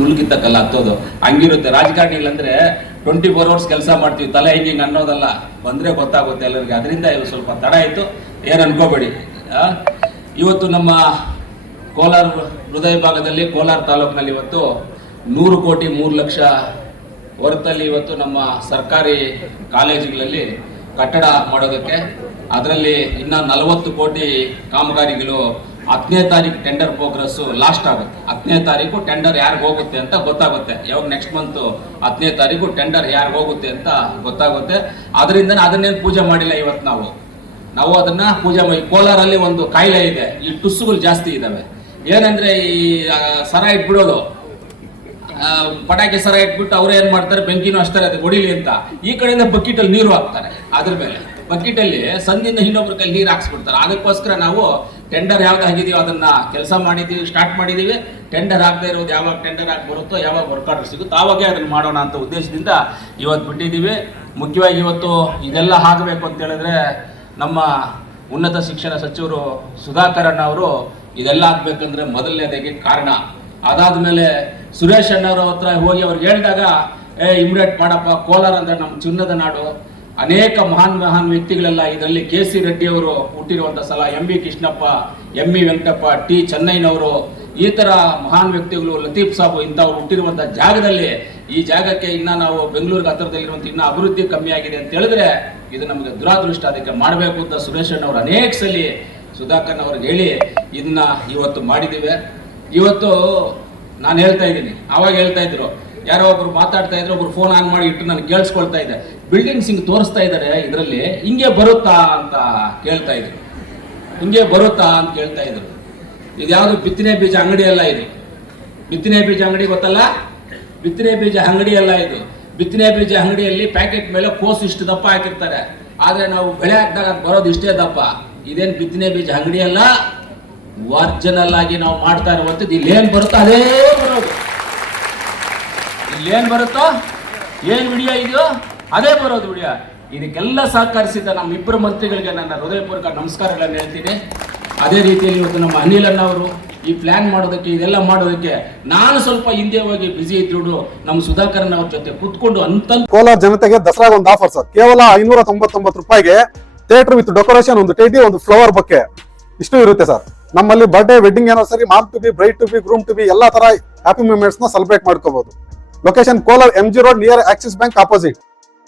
ಮೇಲೆ ಕಲ್ಲ ಹತ್ತೋದು. ಹಂಗಿರುತ್ತೆ. ರಾಜಕಾರಣಿ ಇಲ್ಲಂದ್ರೆ ಟ್ವೆಂಟಿ ಫೋರ್ ಅವರ್ಸ್ ಕೆಲಸ ಮಾಡ್ತೀವಿ. ತಲೆ ಹಿಂಗೆ ಅನ್ನೋದಲ್ಲ. ಬಂದ್ರೆ ಗೊತ್ತಾಗುತ್ತೆ ಎಲ್ಲರಿಗೆ. ಅದರಿಂದ ಇದು ಸ್ವಲ್ಪ ತಡ ಆಯಿತು. ಏನ್ ಅನ್ಕೋಬೇಡಿ? ಇವತ್ತು ನಮ್ಮ ಕೋಲಾರ ಹೃದಯ ಭಾಗದಲ್ಲಿ, ಕೋಲಾರ ತಾಲೂಕಿನಲ್ಲಿ ಇವತ್ತು ನೂರು ಕೋಟಿ ಮೂರು ಲಕ್ಷ ಹೊರತಲ್ಲಿ ಇವತ್ತು ನಮ್ಮ ಸರ್ಕಾರಿ ಕಾಲೇಜುಗಳಲ್ಲಿ ಕಟ್ಟಡ ಮಾಡೋದಕ್ಕೆ. ಅದರಲ್ಲಿ ಇನ್ನ ನಲವತ್ತು ಕೋಟಿ ಕಾಮಗಾರಿಗಳು ಹತ್ತನೇ ತಾರೀಕು ಟೆಂಡರ್ ಪ್ರೋಗ್ರೆಸ್ ಲಾಸ್ಟ್ ಆಗುತ್ತೆ. ಹತ್ತನೇ ತಾರೀಕು ಟೆಂಡರ್ ಯಾರಿಗೆ ಹೋಗುತ್ತೆ ಅಂತ ಗೊತ್ತಾಗುತ್ತೆ. ಯಾವಾಗ ನೆಕ್ಸ್ಟ್ ಮಂತ್ ಹತ್ತನೇ ತಾರೀಕು ಟೆಂಡರ್ ಯಾರಿಗೆ ಹೋಗುತ್ತೆ ಅಂತ ಗೊತ್ತಾಗುತ್ತೆ. ಅದರಿಂದ ಅದನ್ನೇನು ಪೂಜೆ ಮಾಡಿಲ್ಲ ಇವತ್ತು ನಾವು. ನಾವು ಅದನ್ನ ಪೂಜೆ ಮಾಡಿ, ಕೋಲಾರಲ್ಲಿ ಒಂದು ಕಾಯಿಲೆ ಇದೆ. ಈ ಟುಸ್ಸುಗಳು ಜಾಸ್ತಿ ಇದಾವೆ. ಏನಂದ್ರೆ ಈ ಸರ ಇಟ್ಬಿಡೋದು. ಪಟಾಕಿ ಸರ ಇಟ್ಬಿಟ್ಟು ಅವ್ರು ಏನ್ ಮಾಡ್ತಾರೆ? ಬೆಂಕಿನೂ ಅಷ್ಟೇ ಅದು ಹೊಡಿಲಿ ಅಂತ. ಈ ಕಡೆಯಿಂದ ಬಕೆಟ್ ಅಲ್ಲಿ ನೀರು ಹಾಕ್ತಾರೆ, ಅದ್ರ ಮೇಲೆ. ಬಕೆಟ್ ಅಲ್ಲಿ ಸಂದಿಂದ ಇನ್ನೊಬ್ರ ಕೈಲಿ ನೀರು ಹಾಕ್ಸ್ಬಿಡ್ತಾರೆ. ಅದಕ್ಕೋಸ್ಕರ ನಾವು ಟೆಂಡರ್ ಯಾವ್ದು ಆಗಿದೆಯೋ ಅದನ್ನ ಕೆಲಸ ಮಾಡಿದೀವಿ ಸ್ಟಾರ್ಟ್ ಮಾಡಿದೀವಿ ಟೆಂಡರ್ ಆಗದೆ ಇರೋದು ಯಾವಾಗ ಟೆಂಡರ್ ಆಗಿ ಬರುತ್ತೋ ಯಾವಾಗ ವರ್ಕ್ ಆರ್ಡರ್ ಸಿಗುತ್ತೋ ಆವಾಗೇ ಅದನ್ನ ಮಾಡೋಣ ಅಂತ ಉದ್ದೇಶದಿಂದ ಇವತ್ತು ಬಿಟ್ಟಿದ್ದೀವಿ. ಮುಖ್ಯವಾಗಿ ಇವತ್ತು ಇದೆಲ್ಲ ಆಗಬೇಕು ಅಂತ ಹೇಳಿದ್ರೆ ನಮ್ಮ ಉನ್ನತ ಶಿಕ್ಷಣ ಸಚಿವರು ಸುಧಾಕರಣ್ಣ ಅವರು ಇದೆಲ್ಲ ಆಗ್ಬೇಕಂದ್ರೆ ಮೊದಲನೇದಾಗಿ ಕಾರಣ? ಅದಾದ್ಮೇಲೆ ಸುರೇಶ್ ಅಣ್ಣವ್ರ ಹತ್ರ ಹೋಗಿ ಅವ್ರಿಗೆ ಹೇಳಿದಾಗ, ಏ ಇಮಿಡಿಯೇಟ್ ಮಾಡಪ್ಪ, ಕೋಲಾರ ಅಂದ್ರೆ ನಮ್ಮ ಚಿನ್ನದ ನಾಡು. ಅನೇಕ ಮಹಾನ್ ಮಹಾನ್ ವ್ಯಕ್ತಿಗಳೆಲ್ಲ ಇದರಲ್ಲಿ ಕೆ ಸಿ ರೆಡ್ಡಿ ಅವರು ಹುಟ್ಟಿರುವಂತ ಸಲ, M B Krishnappa, M E Venkatappa, T ಚೆನ್ನೈನವರು ಈ ಥರ ಮಹಾನ್ ವ್ಯಕ್ತಿಗಳು ಲತೀಫ್ ಸಾಬು ಇಂಥವ್ರು ಹುಟ್ಟಿರುವಂಥ ಜಾಗದಲ್ಲಿ ಈ ಜಾಗಕ್ಕೆ ಇನ್ನ ನಾವು ಬೆಂಗಳೂರಿಗೆ ಹತ್ತಿರದಲ್ಲಿರುವಂಥ ಇನ್ನ ಅಭಿವೃದ್ಧಿ ಕಮ್ಮಿ ಆಗಿದೆ ಅಂತ ಹೇಳಿದ್ರೆ ಇದು ನಮಗೆ ದುರಾದೃಷ್ಟ. ಅದಕ್ಕೆ ಮಾಡಬೇಕು ಅಂತ ಸುರೇಶ್ ಅಣ್ಣವ್ರು ಅನೇಕ ಸಲ ಸುಧಾಕರ್ ಅವ್ರಿಗೆ ಹೇಳಿ ಇದನ್ನ ಇವತ್ತು ಮಾಡಿದ್ದೀವಿ. ಇವತ್ತು ನಾನು ಹೇಳ್ತಾ ಇದ್ದೀನಿ, ಆವಾಗ ಹೇಳ್ತಾ ಇದ್ರು. ಯಾರೋ ಒಬ್ರು ಮಾತಾಡ್ತಾ ಇದ್ರೆ ಒಬ್ರು ಫೋನ್ ಆನ್ ಮಾಡಿ ಇಟ್ಟು ನಾನು ಕೇಳಿಸ್ಕೊಳ್ತಾ ಇದ್ದೆ. ಬಿಲ್ಡಿಂಗ್ಸ್ ಹಿಂಗೆ ತೋರಿಸ್ತಾ ಇದ್ದಾರೆ ಇದರಲ್ಲಿ, ಹಿಂಗೆ ಬರುತ್ತಾ ಅಂತ ಕೇಳ್ತಾ ಇದ್ರು. ಹಿಂಗೆ ಬರುತ್ತಾ ಅಂತ ಕೇಳ್ತಾ ಇದ್ರು. ಇದ್ಯಾವುದು ಬಿತ್ತನೆ ಬೀಜ ಅಂಗಡಿ ಅಲ್ಲ ಇದು? ಬಿತ್ತನೆ ಬೀಜ ಅಂಗಡಿ ಗೊತ್ತಲ್ಲ? ಬಿತ್ತನೆ ಬೀಜ ಅಂಗಡಿ ಅಲ್ಲ ಇದು. ಬಿತ್ತನೆ ಬೀಜ ಅಂಗಡಿಯಲ್ಲಿ ಪ್ಯಾಕೆಟ್ ಮೇಲೆ ಕೋಸು ಇಷ್ಟು ದಪ್ಪ ಹಾಕಿರ್ತಾರೆ. ಆದರೆ ನಾವು ಬೆಳೆ ಹಾಕಿದಾಗ ಬರೋದು ಇಷ್ಟೇ ದಪ್ಪ. ಇದೇನು ಬಿತ್ತನೆ ಬೀಜ ಅಂಗಡಿ ಅಲ್ಲ? ವರ್ಜನಲ್ ಆಗಿ ನಾವು ಮಾಡ್ತಾ ಇರುವಂಥದ್ದು. ಇಲ್ಲೇನು ಬರುತ್ತೋ? ಅದೇ ಇಲ್ಲೇನ್ ಬರುತ್ತೋ? ಏನು ವಿಡಿಯೋ ಇದೆಯೋ, ಅದೇ ಬರೋದು ವಿಡಿಯೋ. ಇದಕ್ಕೆಲ್ಲ ಸಹಕರಿಸಿದ ನಮ್ಮ ಇಬ್ಬರು ಮಂತ್ರಿಗಳಿಗೆ ನನ್ನ ಹೃದಯಪೂರ್ವಕ ನಮಸ್ಕಾರಗಳನ್ನು ಹೇಳ್ತೀನಿ. ಅದೇ ರೀತಿಯಲ್ಲಿ ಇವತ್ತು ನಮ್ಮ ಅನಿಲ್ ಅಣ್ಣವರು ಈ ಪ್ಲ್ಯಾನ್ ಮಾಡೋದಕ್ಕೆ, ಇದೆಲ್ಲ ಮಾಡೋದಕ್ಕೆ ನಾನು ಸ್ವಲ್ಪ ಹಿಂದೆ ಹೋಗಿ ಬಿಸಿ ಇದ್ದು ನಮ್ಮ ಸುಧಾಕರನ್ ಅವ್ರ ಜೊತೆ ಕೂತ್ಕೊಂಡು ಅಂತ ಕೋಲಾರ ಜನತೆಗೆ ದಸರಾ ಒಂದು ಆಫರ್ ಸರ್. ಕೇವಲ ಐನೂರ ತೊಂಬತ್ತೊಂಬತ್ತು ರೂಪಾಯಿಗೆ ಥಿಯೇಟರ್ ವಿತ್ ಡೆಕೋರೇಷನ್ ಒಂದು ಟೇಟಿ ಒಂದು ಫ್ಲವರ್ ಬಗ್ಗೆ ಇಷ್ಟು ಇರುತ್ತೆ ಸರ್. ನಮ್ಮಲ್ಲಿ ಬರ್ಡೇ ವೆಡ್ಡಿಂಗ್ ಏನೋ ಸರಿ mom to be bride to be groom to be ಎಲ್ಲ ತರ ಹ್ಯಾಪಿ ಮೂಮೆಂಟ್ಸ್ನ ಸೆಲೆಬ್ರೇಟ್ ಮಾಡ್ಕೋಬಹುದು Location Kolar MG Road near Axis Bank opposite.